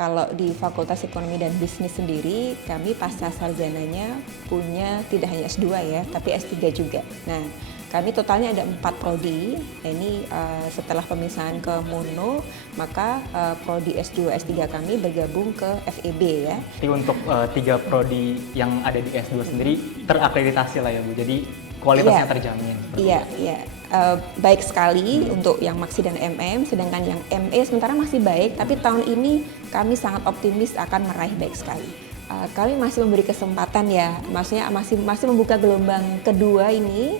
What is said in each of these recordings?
Kalau di Fakultas Ekonomi dan Bisnis sendiri, kami pasca sarjananya punya tidak hanya S2 ya, tapi S3 juga. Nah, kami totalnya ada 4 prodi. Nah, ini setelah pemisahan ke Mono, maka prodi S2, S3 kami bergabung ke FEB ya. Jadi untuk 3 prodi yang ada di S2 sendiri terakreditasi lah ya Bu, jadi kualitasnya terjamin. Iya. Baik sekali untuk yang Maksi dan MM, sedangkan yang ME sementara masih baik, tapi tahun ini kami sangat optimis akan meraih baik sekali. Kami masih memberi kesempatan ya, maksudnya masih membuka gelombang kedua ini,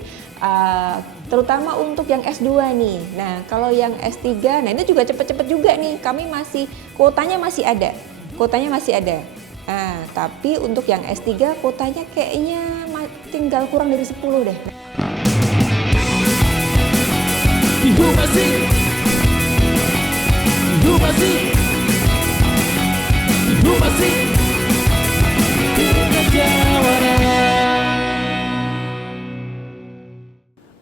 terutama untuk yang S2 nih. Nah, kalau yang S3, nah ini juga cepet-cepet juga nih, kami masih, kuotanya masih ada. Nah, tapi untuk yang S3 kuotanya kayaknya tinggal kurang dari 10 deh.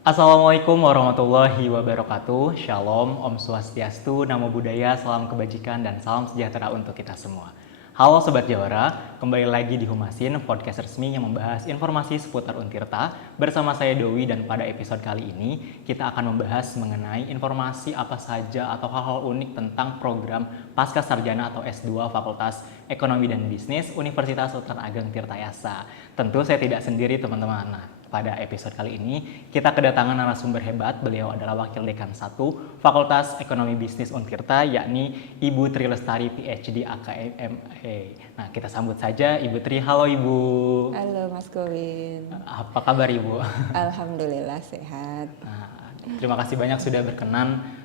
Assalamualaikum warahmatullahi wabarakatuh. Shalom, Om Swastiastu, Namo Buddhaya, salam kebajikan dan salam sejahtera untuk kita semua. Halo Sobat Jawara, kembali lagi di Humasin, podcast resmi yang membahas informasi seputar Untirta. Bersama saya Dowi, dan pada episode kali ini kita akan membahas mengenai informasi apa saja atau hal-hal unik tentang program Pasca Sarjana atau S2 Fakultas Ekonomi dan Bisnis Universitas Sultan Ageng Tirtayasa. Tentu saya tidak sendiri teman-teman. Nah, pada episode kali ini kita kedatangan narasumber hebat. Beliau adalah Wakil Dekan 1 Fakultas Ekonomi Bisnis Untirta, yakni Ibu Tri Lestari PhD AKME. Nah, kita sambut saja Ibu Tri. Halo Ibu. Halo Mas Gowin. Apa kabar Ibu? Alhamdulillah sehat. Nah, terima kasih banyak sudah berkenan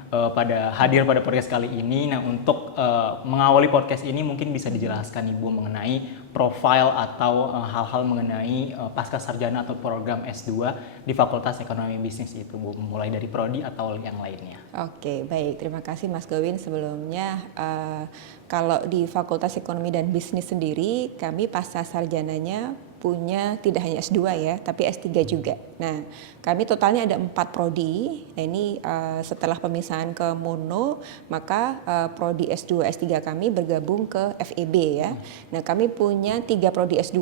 hadir pada podcast kali ini. Nah, untuk mengawali podcast ini mungkin bisa dijelaskan Ibu mengenai profil atau hal-hal mengenai pasca sarjana atau program S2 di Fakultas Ekonomi Bisnis itu, Bu, mulai dari prodi atau yang lainnya. Oke, baik. Terima kasih Mas Gowin. Sebelumnya, kalau di Fakultas Ekonomi dan Bisnis sendiri, kami pasca sarjananya punya tidak hanya S2 ya, tapi S3 juga. Nah, kami totalnya ada 4 prodi. Nah, ini setelah pemisahan ke Mono, maka prodi S2, S3 kami bergabung ke FEB ya. Nah, kami punya 3 prodi S2,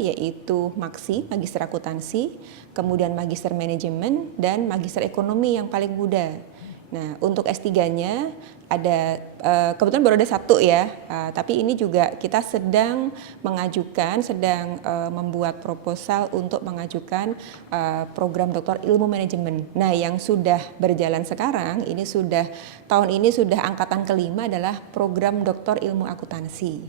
yaitu Maksi, Magister Akuntansi, kemudian Magister Manajemen, dan Magister Ekonomi yang paling muda. Nah, untuk S3-nya ada, kebetulan baru ada 1 ya, tapi ini juga kita sedang membuat proposal untuk mengajukan program doktor ilmu manajemen. Nah, yang sudah berjalan sekarang, tahun ini sudah angkatan kelima adalah program doktor ilmu akuntansi.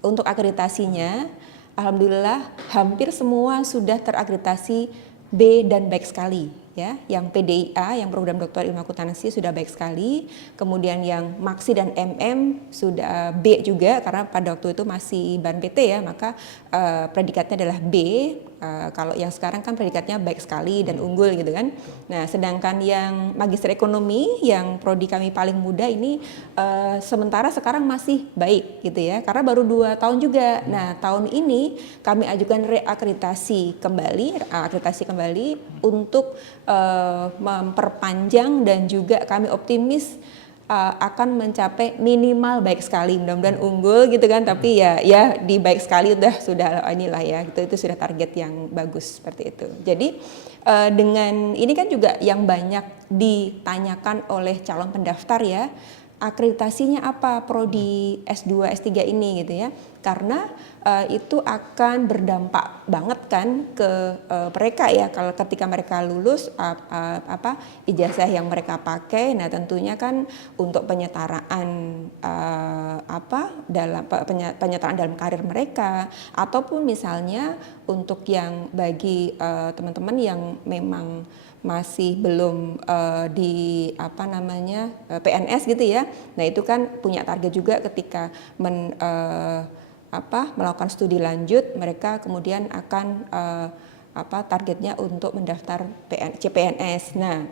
Untuk akreditasinya, alhamdulillah hampir semua sudah terakreditasi B dan baik sekali. Ya, yang PDIA, yang program doktor ilmu akuntansi sudah baik sekali. Kemudian yang Maksi dan MM sudah B juga, karena pada waktu itu masih ban PT ya, maka predikatnya adalah B. Kalau yang sekarang kan predikatnya baik sekali dan unggul gitu kan. Nah, sedangkan yang Magister Ekonomi, yang prodi kami paling muda ini sementara sekarang masih baik gitu ya, karena baru 2 tahun juga. Nah, tahun ini kami ajukan reakreditasi kembali untuk memperpanjang, dan juga kami optimis akan mencapai minimal baik sekali, mudah-mudahan unggul gitu kan, tapi ya di baik sekali sudah inilah ya, itu sudah target yang bagus seperti itu. Jadi dengan ini kan juga yang banyak ditanyakan oleh calon pendaftar ya, akreditasinya apa prodi S2, S3 ini gitu ya, karena itu akan berdampak banget kan ke mereka ya, kalau ketika mereka lulus ijazah yang mereka pakai. Nah, tentunya kan untuk penyetaraan dalam karir mereka, ataupun misalnya untuk yang bagi teman-teman yang memang masih belum di PNS gitu ya. Nah, itu kan punya target juga ketika melakukan studi lanjut, mereka kemudian akan targetnya untuk mendaftar CPNS. Nah,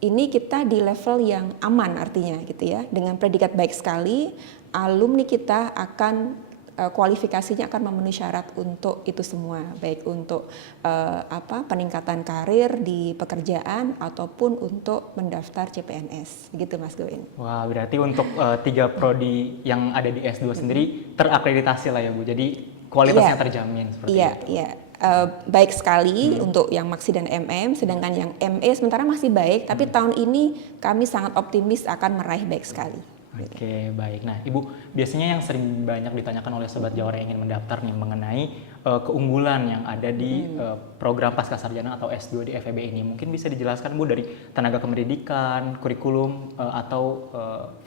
ini kita di level yang aman artinya gitu ya. Dengan predikat baik sekali, alumni kita akan kualifikasinya akan memenuhi syarat untuk itu semua, baik untuk peningkatan karir di pekerjaan ataupun untuk mendaftar CPNS, gitu Mas Gowin. Wah, berarti untuk 3 prodi yang ada di S2 sendiri terakreditasi lah ya Bu, jadi kualitasnya terjamin seperti itu. Iya. Baik sekali untuk yang Maksi dan MM, sedangkan yang ME sementara masih baik, tapi tahun ini kami sangat optimis akan meraih baik sekali. Oke, baik. Nah, Ibu, biasanya yang sering banyak ditanyakan oleh Sobat Jawara yang ingin mendaftar nih mengenai keunggulan yang ada di program Pascasarjana atau S2 di FEB ini. Mungkin bisa dijelaskan Bu dari tenaga kependidikan, kurikulum, atau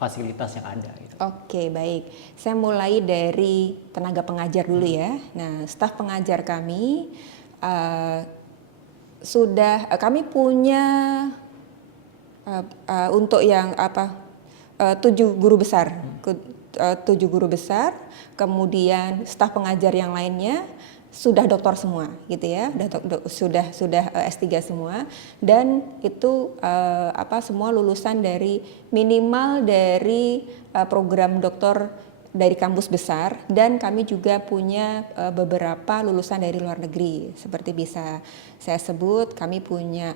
fasilitas yang ada. Gitu. Oke, baik. Saya mulai dari tenaga pengajar dulu ya. Nah, staf pengajar kami kami punya untuk yang 7 guru besar, 7 guru besar, kemudian staf pengajar yang lainnya sudah doktor semua, gitu ya, sudah S3 semua, dan itu semua lulusan dari minimal dari program doktor dari kampus besar, dan kami juga punya beberapa lulusan dari luar negeri. Seperti bisa saya sebut, kami punya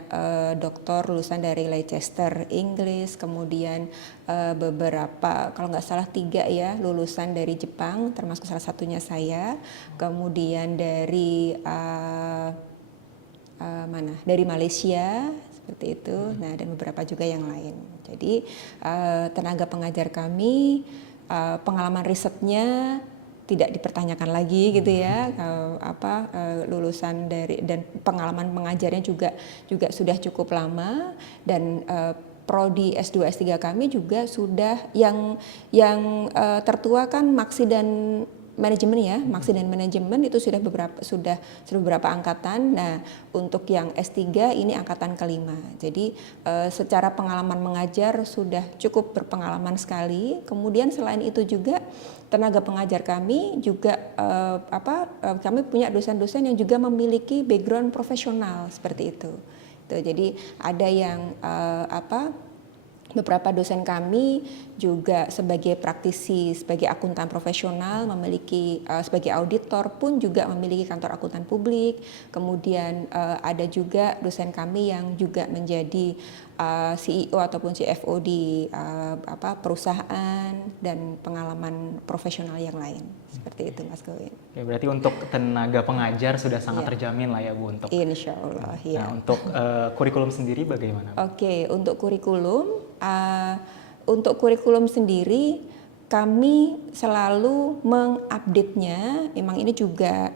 doktor lulusan dari Leicester, Inggris, kemudian beberapa, kalau nggak salah 3 ya, lulusan dari Jepang, termasuk salah satunya saya, kemudian dari dari Malaysia, seperti itu, nah dan beberapa juga yang lain. Jadi tenaga pengajar kami, pengalaman risetnya tidak dipertanyakan lagi gitu ya, lulusan dari dan pengalaman mengajarnya juga sudah cukup lama, dan prodi S2 S3 kami juga sudah yang tertua kan Maksi dan manajemen ya, Maksi dan manajemen itu sudah beberapa angkatan. Nah, untuk yang S3 ini angkatan kelima. Jadi secara pengalaman mengajar sudah cukup berpengalaman sekali. Kemudian selain itu juga tenaga pengajar kami juga kami punya dosen-dosen yang juga memiliki background profesional seperti itu. Jadi ada yang beberapa dosen kami juga sebagai praktisi, sebagai akuntan profesional, memiliki sebagai auditor pun juga memiliki kantor akuntan publik. Kemudian ada juga dosen kami yang juga menjadi CEO ataupun CFO di perusahaan dan pengalaman profesional yang lain. Seperti itu Mas Gowin. Oke, berarti untuk tenaga pengajar sudah sangat terjamin lah ya Bu untuk. Insya Allah. Ya. Nah, untuk kurikulum sendiri bagaimana? Oke, untuk kurikulum sendiri kami selalu mengupdate-nya. Memang ini juga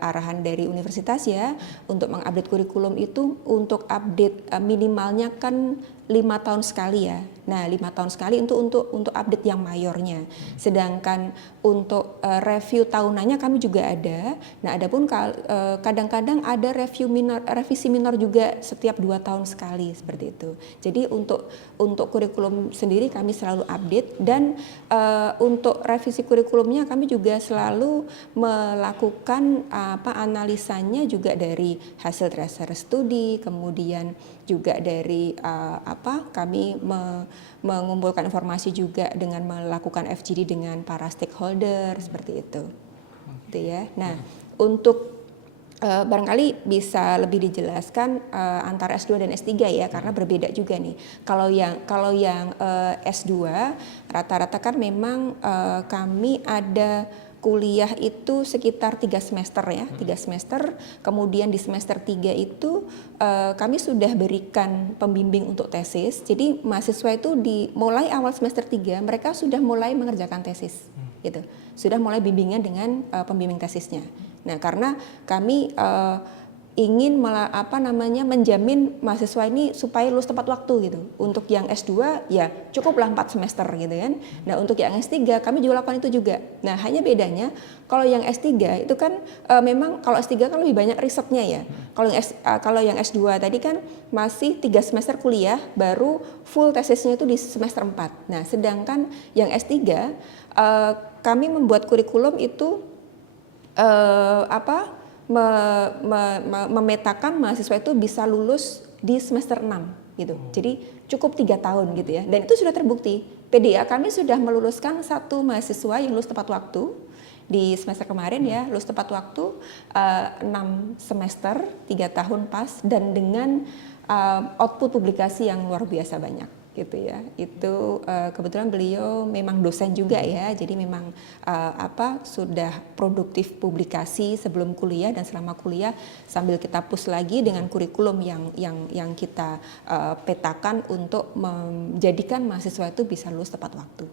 arahan dari universitas ya, untuk mengupdate kurikulum itu untuk update minimalnya kan 5 tahun sekali ya. Nah, 5 tahun sekali untuk update yang mayornya. Sedangkan untuk review tahunannya kami juga ada. Nah, adapun kadang-kadang ada revisi minor juga setiap 2 tahun sekali seperti itu. Jadi untuk kurikulum sendiri kami selalu update, dan untuk revisi kurikulumnya kami juga selalu melakukan analisanya juga dari hasil tracer studi, kemudian juga dari kami mengumpulkan informasi juga dengan melakukan FGD dengan para stakeholder seperti itu. Gitu ya. Nah, untuk barangkali bisa lebih dijelaskan antara S2 dan S3 ya, karena berbeda juga nih. Kalau yang S2 rata-rata kan memang kami ada kuliah itu sekitar 3 semester ya, 3 semester. Kemudian di semester 3 itu kami sudah berikan pembimbing untuk tesis. Jadi mahasiswa itu mulai awal semester 3 mereka sudah mulai mengerjakan tesis gitu. Sudah mulai bimbingan dengan pembimbing tesisnya. Nah, karena kami ingin menjamin mahasiswa ini supaya lulus tepat waktu gitu. Untuk yang S2 ya cukuplah 4 semester gitu kan. Nah, untuk yang S3 kami juga lakukan itu juga. Nah, hanya bedanya kalau yang S3 itu kan memang kalau S3 kan lebih banyak risetnya ya. Kalau yang S2 tadi kan masih 3 semester kuliah, baru full tesisnya itu di semester 4. Nah, sedangkan yang S3 kami membuat kurikulum itu memetakan mahasiswa itu bisa lulus di semester 6 gitu. Jadi cukup 3 tahun gitu ya. Dan itu sudah terbukti. PDIA kami sudah meluluskan satu mahasiswa yang lulus tepat waktu di semester kemarin ya, lulus tepat waktu 6 semester, 3 tahun pas, dan dengan output publikasi yang luar biasa banyak gitu ya. Itu kebetulan beliau memang dosen juga ya, jadi memang sudah produktif publikasi sebelum kuliah dan selama kuliah, sambil kita push lagi dengan kurikulum yang kita petakan untuk menjadikan mahasiswa itu bisa lulus tepat waktu.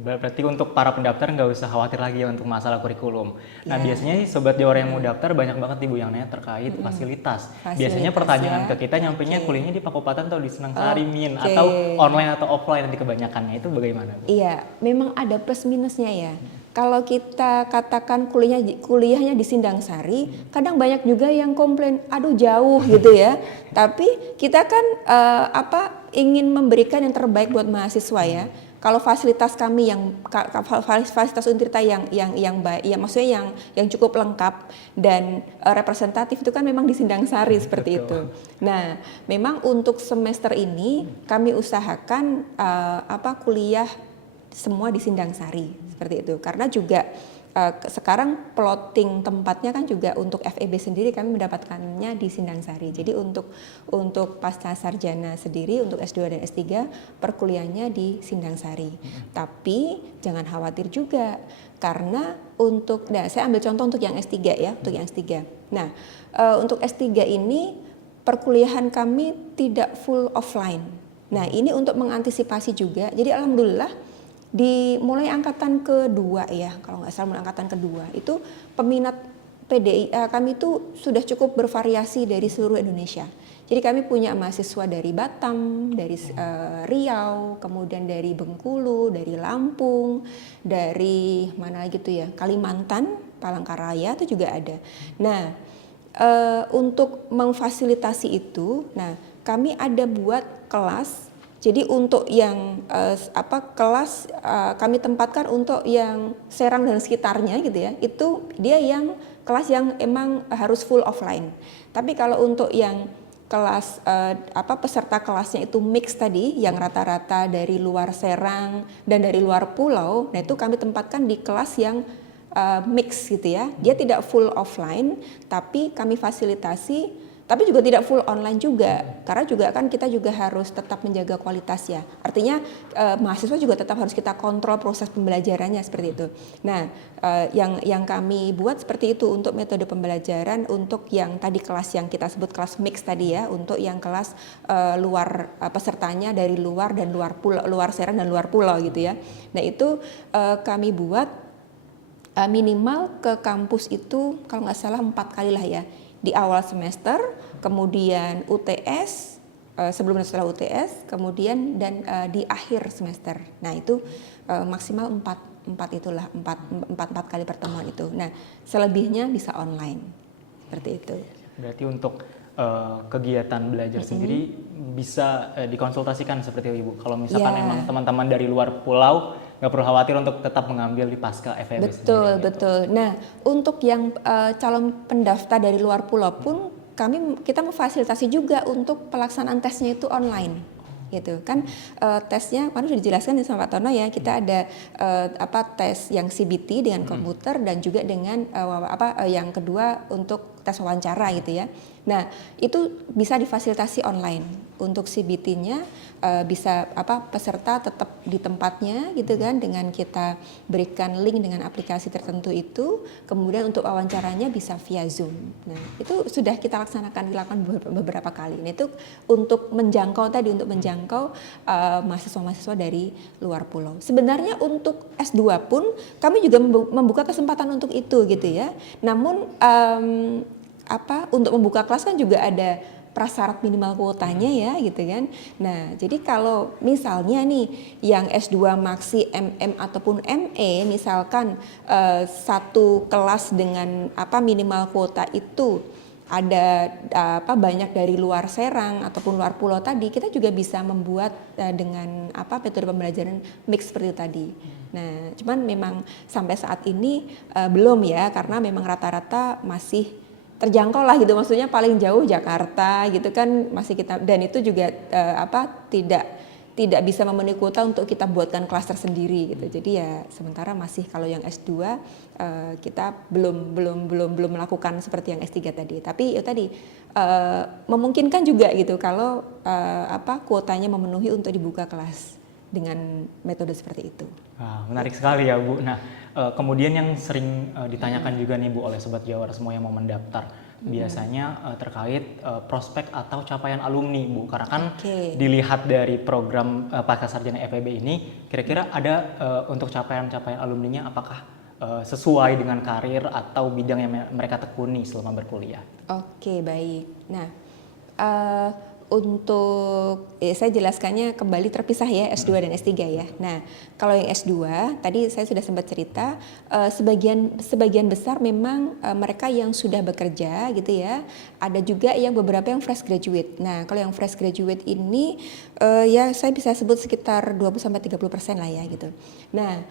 Berarti untuk para pendaftar nggak usah khawatir lagi ya untuk masalah kurikulum. Nah biasanya nih Sobat Jawara yang mau daftar banyak banget Ibu yang nanya terkait fasilitas. Biasanya pertanyaan ke kita nyampainya kuliahnya di Pakopaten atau di Senang Sari Min, atau online atau offline nanti kebanyakannya, itu bagaimana Bu? Iya, memang ada plus minusnya ya. Kalau kita katakan kuliahnya di Sindang Sari, kadang banyak juga yang komplain, aduh jauh gitu ya. Tapi kita kan ingin memberikan yang terbaik buat mahasiswa ya. Kalau fasilitas kami fasilitas Untirta yang baik, ya maksudnya yang cukup lengkap dan representatif itu kan memang di Sindang Sari seperti itu. Nah, memang untuk semester ini kami usahakan kuliah semua di Sindang Sari seperti itu, karena juga sekarang plotting tempatnya kan juga untuk FEB sendiri kami mendapatkannya di Sindang Sari. Jadi untuk pasca sarjana sendiri, untuk S2 dan S3 perkuliahannya di Sindang Sari. Tapi jangan khawatir juga, karena saya ambil contoh untuk yang S3 ya, untuk yang S3. Nah, untuk S3 ini perkuliahan kami tidak full offline. Nah, ini untuk mengantisipasi juga. Jadi alhamdulillah mulai angkatan kedua ya, kalau nggak salah mulai angkatan kedua itu peminat PDIA kami itu sudah cukup bervariasi dari seluruh Indonesia. Jadi kami punya mahasiswa dari Batam, dari Riau, kemudian dari Bengkulu, dari Lampung, dari mana gitu ya, Kalimantan, Palangkaraya itu juga ada. Nah, untuk memfasilitasi itu, nah kami ada buat kelas. Jadi untuk yang kelas kami tempatkan untuk yang Serang dan sekitarnya gitu ya, itu dia yang kelas yang emang harus full offline. Tapi kalau untuk yang kelas peserta kelasnya itu mix tadi, yang rata-rata dari luar Serang dan dari luar pulau, nah itu kami tempatkan di kelas yang mix gitu ya. Dia tidak full offline, tapi kami fasilitasi. Tapi juga tidak full online juga, karena juga kan kita juga harus tetap menjaga kualitas ya. Artinya mahasiswa juga tetap harus kita kontrol proses pembelajarannya seperti itu. Nah, yang kami buat seperti itu untuk metode pembelajaran, untuk yang tadi kelas yang kita sebut kelas mix tadi ya, untuk yang kelas luar pesertanya dari luar dan luar pulau, luar Serang dan luar pulau gitu ya. Nah itu kami buat minimal ke kampus itu kalau nggak salah 4 kali lah ya. Di awal semester, kemudian UTS, sebelum dan setelah UTS, kemudian dan di akhir semester. Nah itu maksimal 4 kali pertemuan itu. Nah selebihnya bisa online, seperti itu. Berarti untuk kegiatan belajar sendiri bisa dikonsultasikan seperti itu Ibu. Kalau misalkan emang teman-teman dari luar pulau, nggak perlu khawatir untuk tetap mengambil di pasca FEB sendiri. Betul. Nah, untuk yang calon pendaftar dari luar pulau pun kita memfasilitasi juga untuk pelaksanaan tesnya itu online. Gitu kan, tesnya kemarin sudah dijelaskan sama Pak Tono ya, kita ada tes yang CBT dengan komputer dan juga dengan yang kedua untuk tes wawancara gitu ya. Nah itu bisa difasilitasi online. Untuk CBT-nya bisa peserta tetap di tempatnya gitu kan, dengan kita berikan link dengan aplikasi tertentu itu. Kemudian untuk wawancaranya bisa via Zoom. Nah itu sudah kita dilakukan beberapa kali. Nah itu untuk menjangkau mahasiswa-mahasiswa dari luar pulau. Sebenarnya untuk S2 pun kami juga membuka kesempatan untuk itu gitu ya. Namun untuk membuka kelas kan juga ada prasyarat minimal kuotanya ya gitu kan. Nah jadi kalau misalnya nih yang S2 Maksi MM ataupun ME misalkan satu kelas dengan minimal kuota itu ada banyak dari luar Serang ataupun luar pulau tadi, kita juga bisa membuat dengan metode pembelajaran mix seperti itu tadi. Nah cuman memang sampai saat ini belum ya, karena memang rata-rata masih terjangkau lah gitu, maksudnya paling jauh Jakarta gitu kan masih kita, dan itu juga tidak bisa memenuhi kuota untuk kita buatkan kelas tersendiri gitu. Jadi ya sementara masih kalau yang S2 kita belum melakukan seperti yang S3 tadi. Tapi ya tadi memungkinkan juga gitu kalau kuotanya memenuhi untuk dibuka kelas dengan metode seperti itu. Menarik sekali ya Bu. Nah, kemudian yang sering ditanyakan juga nih Bu oleh Sobat Jawara semua yang mau mendaftar, biasanya terkait prospek atau capaian alumni Bu. Karena kan dilihat dari program Pascasarjana FEB ini, kira-kira ada untuk capaian-capaian alumninya apakah sesuai dengan karir atau bidang yang mereka tekuni selama berkuliah? Oke, baik. Nah, untuk saya jelaskannya kembali terpisah ya S2 dan S3 ya. Nah, kalau yang S2 tadi saya sudah sempat cerita sebagian besar memang mereka yang sudah bekerja gitu ya. Ada juga yang beberapa yang fresh graduate. Nah, kalau yang fresh graduate ini ya saya bisa sebut sekitar 20-30% lah ya gitu. Nah,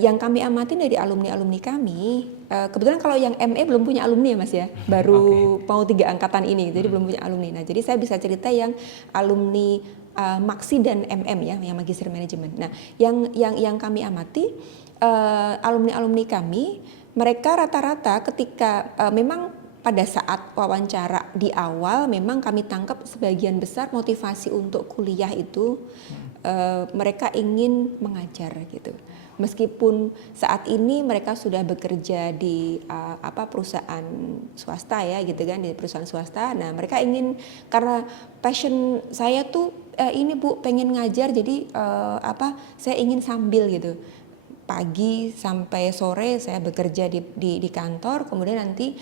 yang kami amati dari alumni-alumni kami, kebetulan kalau yang ME belum punya alumni ya Mas ya. Baru mau 3 angkatan ini, jadi belum punya alumni. Nah, jadi saya bisa cerita yang alumni Maksi dan MM ya, yang Magister Manajemen. Nah, yang kami amati alumni-alumni kami, mereka rata-rata ketika memang pada saat wawancara di awal memang kami tangkap sebagian besar motivasi untuk kuliah itu mereka ingin mengajar gitu. Meskipun saat ini mereka sudah bekerja di perusahaan swasta ya gitu kan, di perusahaan swasta. Nah, mereka ingin, karena passion saya tuh ini Bu, pengen ngajar, jadi saya ingin sambil gitu. Pagi sampai sore saya bekerja di kantor, kemudian nanti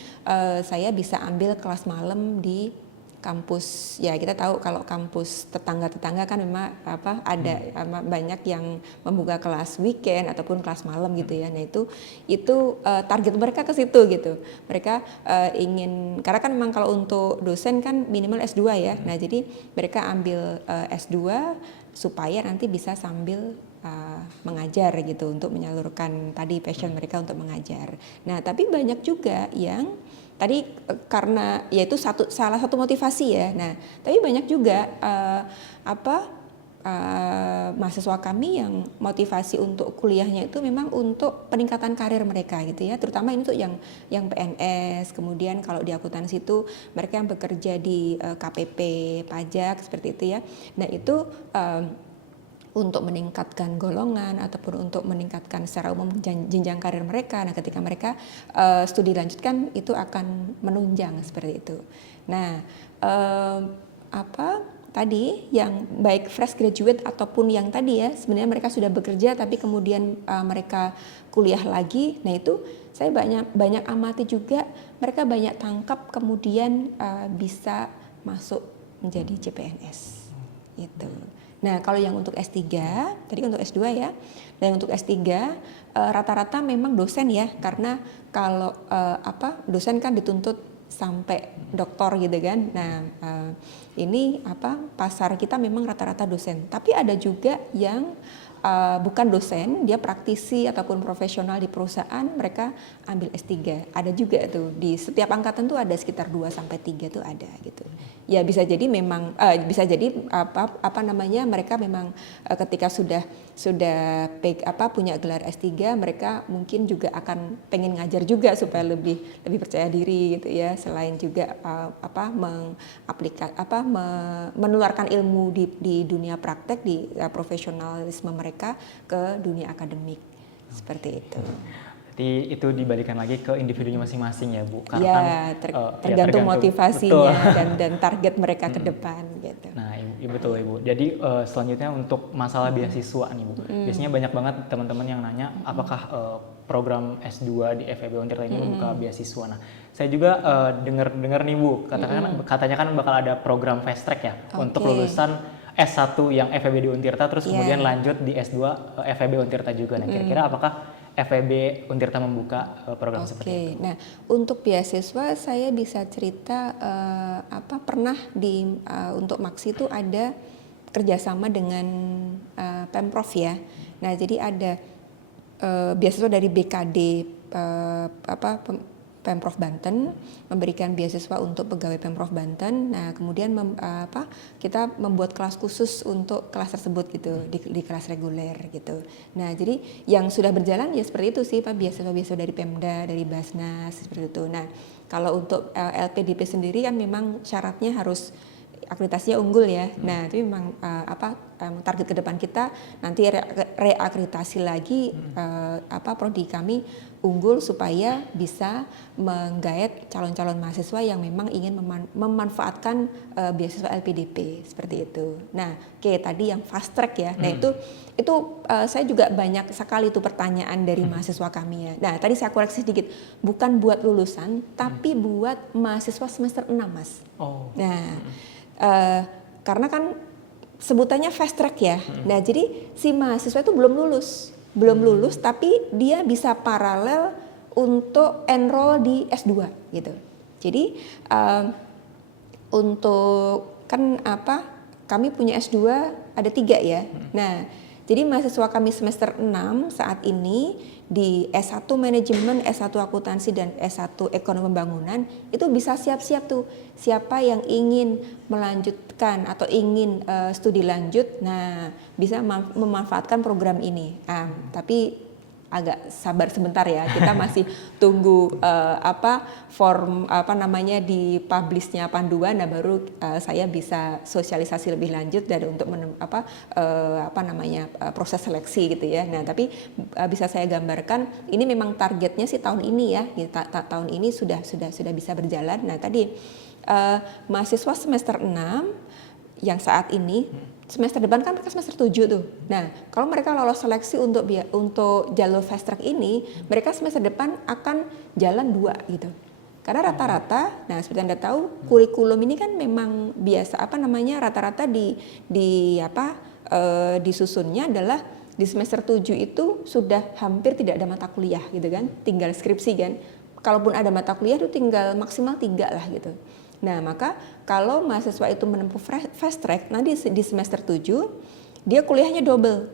saya bisa ambil kelas malam di kampus. Ya kita tahu kalau kampus tetangga-tetangga kan memang ada banyak yang membuka kelas weekend ataupun kelas malam gitu ya. Nah itu target mereka ke situ gitu. Mereka ingin, karena kan memang kalau untuk dosen kan minimal S2 ya. Nah jadi mereka ambil S2 supaya nanti bisa sambil mengajar gitu, untuk menyalurkan tadi passion mereka untuk mengajar. Nah tapi banyak juga yang tadi karena yaitu salah satu motivasi ya. Nah tapi banyak juga mahasiswa kami yang motivasi untuk kuliahnya itu memang untuk peningkatan karir mereka gitu ya, terutama ini untuk yang PNS, kemudian kalau di akuntansi itu mereka yang bekerja di KPP pajak seperti itu ya. Nah itu untuk meningkatkan golongan ataupun untuk meningkatkan secara umum jenjang karir mereka. Nah, ketika mereka studi lanjutkan itu akan menunjang seperti itu. Nah, tadi yang baik fresh graduate ataupun yang tadi ya sebenarnya mereka sudah bekerja tapi kemudian mereka kuliah lagi. Nah, itu saya banyak amati juga, mereka banyak tangkap kemudian bisa masuk menjadi CPNS itu. Nah, kalau yang untuk S3, tadi untuk S2 ya, dan untuk S3 rata-rata memang dosen ya, karena kalau dosen kan dituntut sampai doktor gitu kan. Nah, ini pasar kita memang rata-rata dosen. Tapi ada juga yang bukan dosen, dia praktisi ataupun profesional di perusahaan, mereka ambil S3. Ada juga tuh di setiap angkatan tuh ada sekitar 2-3 tuh ada gitu. Ya bisa jadi memang bisa jadi mereka memang ketika sudah punya gelar S3, mereka mungkin juga akan pengen ngajar juga supaya lebih percaya diri gitu ya, selain juga menularkan ilmu di dunia praktek, di profesionalisme mereka ke dunia akademik seperti itu. Jadi itu dibalikan lagi ke individunya masing-masing ya Bu, karena ya, tergantung motivasinya dan target mereka ke depan gitu. Nah betul Ibu. Jadi selanjutnya untuk masalah beasiswa nih Bu, biasanya banyak banget teman-teman yang nanya apakah program S2 di FEB Untirta ini membuka beasiswa. Nah saya juga dengar nih Bu, katanya kan bakal ada program fast track ya untuk lulusan S1 yang FEB di Untirta terus kemudian lanjut di S2 FEB Untirta juga. Nah kira-kira apakah FEB Untirta membuka program seperti itu? Nah, untuk beasiswa saya bisa cerita pernah untuk Maksi itu ada kerjasama dengan Pemprov ya. Nah, jadi ada beasiswa dari BKD Pemprov Banten, memberikan beasiswa untuk pegawai Pemprov Banten. Nah, kemudian kita membuat kelas khusus untuk kelas tersebut gitu, di kelas reguler gitu. Nah, jadi yang sudah berjalan ya seperti itu sih Pak, beasiswa dari Pemda, dari Basnas seperti itu. Nah, kalau untuk LPDP sendiri kan memang syaratnya harus akreditasinya unggul ya. Nah, itu memang target ke depan kita nanti reakreditasi lagi prodi kami unggul supaya bisa menggait calon-calon mahasiswa yang memang ingin memanfaatkan beasiswa LPDP seperti itu. Nah, tadi yang fast track ya. Nah, itu saya juga banyak sekali itu pertanyaan dari mahasiswa kami ya. Nah, tadi saya koreksi sedikit, bukan buat lulusan, tapi buat mahasiswa semester 6, Mas. Oh. Nah, karena kan sebutannya fast track ya. Nah, jadi si mahasiswa itu belum lulus tapi dia bisa paralel untuk enroll di S2 gitu. Jadi untuk kami punya S2 ada 3 ya. Nah, jadi mahasiswa kami semester 6 saat ini di S1 Manajemen, S1 Akuntansi, dan S1 Ekonomi Pembangunan itu bisa siap-siap tuh. Siapa yang ingin melanjutkan atau ingin studi lanjut, nah bisa memanfaatkan program ini. Tapi agak sabar sebentar ya, kita masih tunggu form di publishnya panduan, nah baru saya bisa sosialisasi lebih lanjut dari untuk proses seleksi gitu ya. Nah, tapi bisa saya gambarkan ini memang targetnya sih tahun ini ya, tahun ini sudah bisa berjalan. Nah, tadi mahasiswa semester 6 yang saat ini semester depan kan mereka semester 7 tuh. Nah, kalau mereka lolos seleksi untuk jalur fast track ini, mereka semester depan akan jalan 2 gitu. Karena rata-rata, nah seperti Anda tahu, kurikulum ini kan memang biasa rata-rata disusunnya adalah di semester 7 itu sudah hampir tidak ada mata kuliah gitu kan, tinggal skripsi kan. Kalaupun ada mata kuliah itu tinggal maksimal 3 lah gitu. Nah, maka kalau mahasiswa itu menempuh fast track, nanti di semester 7, dia kuliahnya double.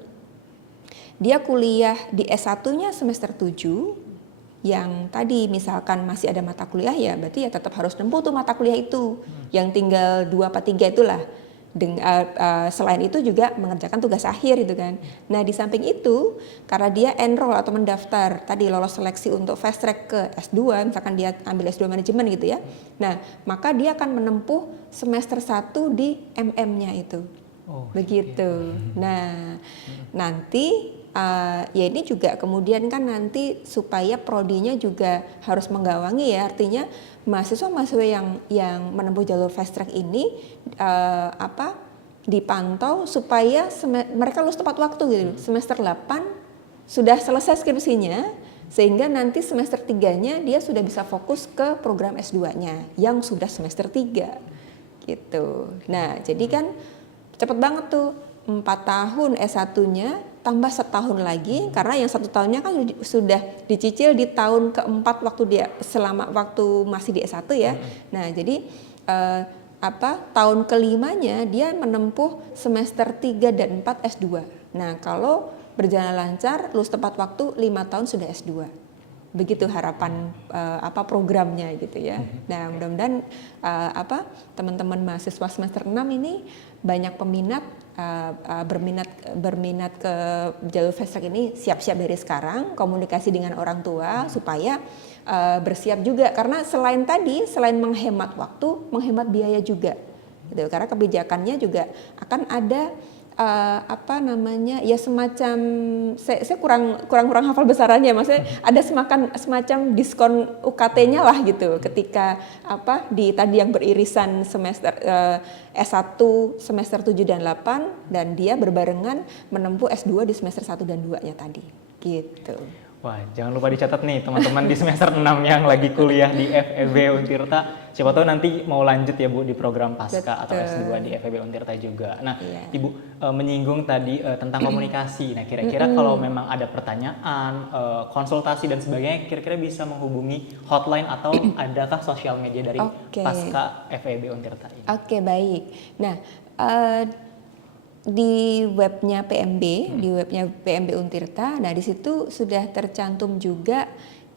Dia kuliah di S1-nya semester 7, yang tadi misalkan masih ada mata kuliah ya, berarti ya tetap harus nempuh tuh mata kuliah itu. Yang tinggal 2 atau 3 itulah. Selain itu juga mengerjakan tugas akhir gitu kan. Nah, di samping itu karena dia enroll atau mendaftar tadi lolos seleksi untuk fast track ke S2, misalkan dia ambil S2 manajemen gitu ya. Nah, maka dia akan menempuh semester 1 di MM-nya itu. Begitu. Nah, nanti ya ini juga kemudian kan nanti supaya prodinya juga harus menggawangi ya, artinya mahasiswa yang menempuh jalur fast track ini dipantau supaya mereka lulus tepat waktu gitu. Semester 8 sudah selesai skripsinya, sehingga nanti semester 3-nya dia sudah bisa fokus ke program S2-nya yang sudah semester 3 gitu. Nah, jadi kan cepet banget tuh, 4 tahun S1-nya tambah setahun lagi, karena yang 1 tahunnya kan sudah dicicil di tahun keempat waktu masih di S1 ya. Nah, jadi tahun kelimanya dia menempuh semester 3 dan 4 S2. Nah, kalau berjalan lancar, lulus tepat waktu 5 tahun sudah S2. Begitu harapan programnya gitu ya. Nah, mudah-mudahan teman-teman mahasiswa semester 6 ini banyak peminat berminat ke jalur fast track ini, siap-siap dari sekarang, komunikasi dengan orang tua supaya bersiap juga, karena selain menghemat waktu, menghemat biaya juga gitu. Karena kebijakannya juga akan ada ya semacam, saya kurang hafal besarannya, maksudnya ada semacam diskon UKT-nya lah gitu ketika tadi yang beririsan semester S1 semester 7 dan 8, dan dia berbarengan menempuh S2 di semester 1 dan 2-nya tadi gitu. Wah, jangan lupa dicatat nih teman-teman di semester 6 yang lagi kuliah di FEB Untirta. Siapa tahu nanti mau lanjut ya Bu di program Pasca atau S2 di FEB Untirta juga. Nah, iya. Ibu menyinggung tadi tentang komunikasi. Nah, kira-kira kalau memang ada pertanyaan, konsultasi dan sebagainya, kira-kira bisa menghubungi hotline atau adakah sosial media dari Pasca FEB Untirta ini? Oke, baik. Nah, di webnya PMB, di webnya PMB Untirta, nah di situ sudah tercantum juga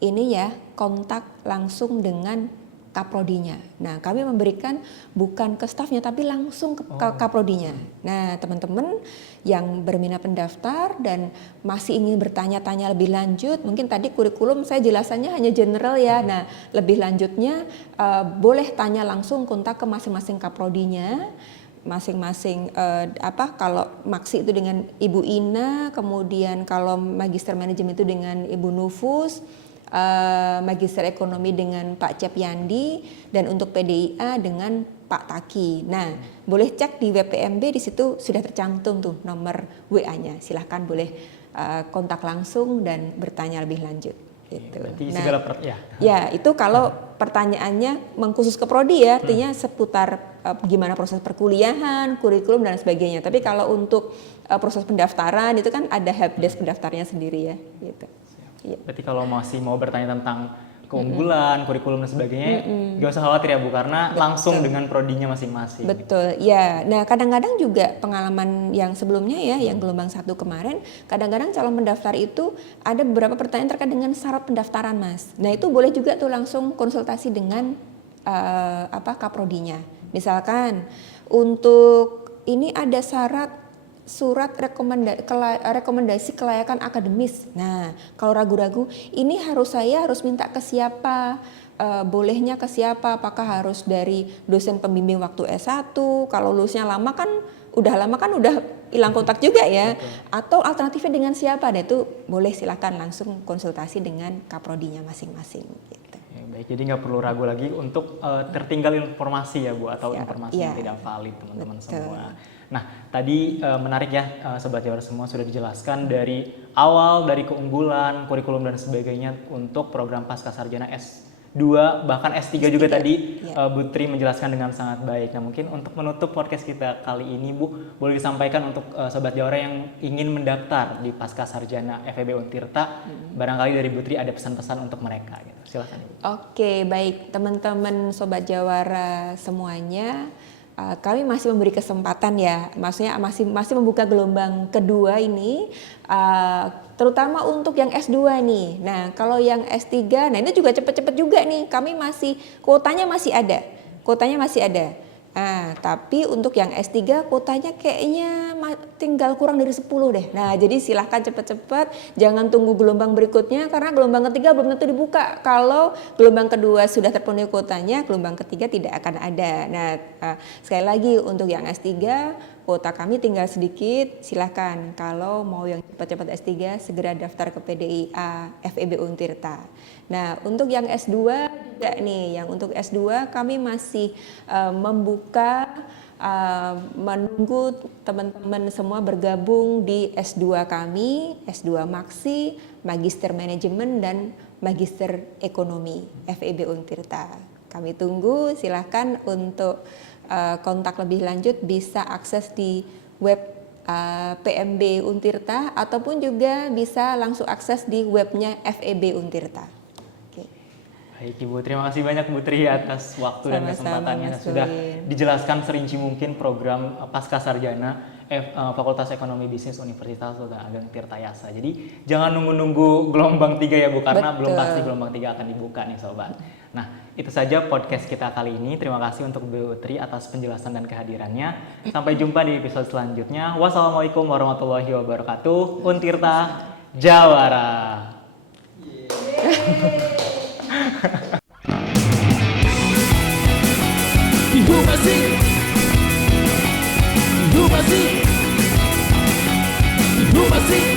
ini ya kontak langsung dengan kaprodinya. Nah, kami memberikan bukan ke stafnya tapi langsung ke kaprodinya. Nah, teman-teman yang berminat pendaftar dan masih ingin bertanya-tanya lebih lanjut, mungkin tadi kurikulum saya jelasannya hanya general ya. Nah, lebih lanjutnya boleh tanya langsung kontak ke masing-masing kaprodinya. Masing-masing kalau maksi itu dengan Ibu Ina, kemudian kalau magister manajemen itu dengan Ibu Nufus, magister ekonomi dengan Pak Cepyandi, dan untuk PDIA dengan Pak Taki. Nah, boleh cek di WPMB, di situ sudah tercantum tuh nomor WA-nya. Silahkan boleh kontak langsung dan bertanya lebih lanjut. Gitu. Berarti segala ya itu kalau pertanyaannya mengkhusus ke prodi ya, artinya seputar gimana proses perkuliahan, kurikulum dan sebagainya. Tapi kalau untuk proses pendaftaran itu kan ada helpdesk pendaftarnya sendiri ya. Gitu. Ya. Berarti kalau masih mau bertanya tentang keunggulan, kurikulum dan sebagainya, gak usah khawatir ya Bu, karena langsung dengan prodinya masing-masing. Betul, ya. Nah, kadang-kadang juga pengalaman yang sebelumnya ya, yang gelombang 1 kemarin, kadang-kadang calon pendaftar itu ada beberapa pertanyaan terkait dengan syarat pendaftaran, Mas. Nah, itu boleh juga tuh langsung konsultasi dengan kaprodinya. Misalkan untuk ini ada surat rekomendasi kelayakan akademis. Nah, kalau ragu-ragu, ini saya harus minta ke siapa? Bolehnya ke siapa? Apakah harus dari dosen pembimbing waktu S1? Kalau lulusnya lama kan udah hilang kontak juga ya. Atau alternatifnya dengan siapa? Nah, itu boleh silakan langsung konsultasi dengan kaprodinya masing-masing. Gitu. Baik, jadi nggak perlu ragu lagi untuk tertinggal informasi ya Bu, atau informasi yang tidak valid teman-teman semua. Nah, tadi menarik ya Sobat Jawara semua, sudah dijelaskan dari awal, dari keunggulan, kurikulum dan sebagainya untuk program Pascasarjana S2, bahkan S3 juga tadi Bu Tri menjelaskan dengan sangat baik. Nah, mungkin untuk menutup podcast kita kali ini Bu, boleh disampaikan untuk Sobat Jawara yang ingin mendaftar di Pascasarjana FEB Untirta, barangkali dari Bu Tri ada pesan-pesan untuk mereka gitu. Silakan Ibu. Oke, baik teman-teman Sobat Jawara semuanya. Kami masih memberi kesempatan ya, maksudnya masih membuka gelombang kedua ini, terutama untuk yang S2 nih. Nah, kalau yang S3, nah ini juga cepet-cepet juga nih, kami kuotanya masih ada. Nah, tapi untuk yang S3 kuotanya kayaknya tinggal kurang dari 10 deh. Nah, jadi silahkan cepet-cepet, jangan tunggu gelombang berikutnya karena gelombang ketiga belum tentu dibuka. Kalau gelombang kedua sudah terpenuhi kuotanya, gelombang ketiga tidak akan ada. Nah, sekali lagi untuk yang S3 kuota kami tinggal sedikit, silahkan kalau mau yang cepat-cepat S3 segera daftar ke PDIA FEB Untirta. Nah, untuk yang S2 juga nih, yang untuk S2 kami masih membuka, menunggu teman-teman semua bergabung di S2 kami, S2 Maksi, Magister Manajemen dan Magister Ekonomi FEB Untirta. Kami tunggu, silahkan untuk kontak lebih lanjut bisa akses di web PMB Untirta ataupun juga bisa langsung akses di webnya FEB Untirta. Oke. Baik Ibu, terima kasih banyak Bu Tri atas waktu dan kesempatannya sudah dijelaskan serinci mungkin program Pascasarjana Fakultas Ekonomi Bisnis Universitas Sultan Ageng Tirtayasa. Jadi jangan nunggu-nunggu gelombang 3 ya Bu, karena belum pasti gelombang 3 akan dibuka nih Sobat. Nah, itu saja podcast kita kali ini. Terima kasih untuk Bu Tri atas penjelasan dan kehadirannya. Sampai jumpa di episode selanjutnya. Wassalamualaikum warahmatullahi wabarakatuh. Untirta Jawara. Ibu masih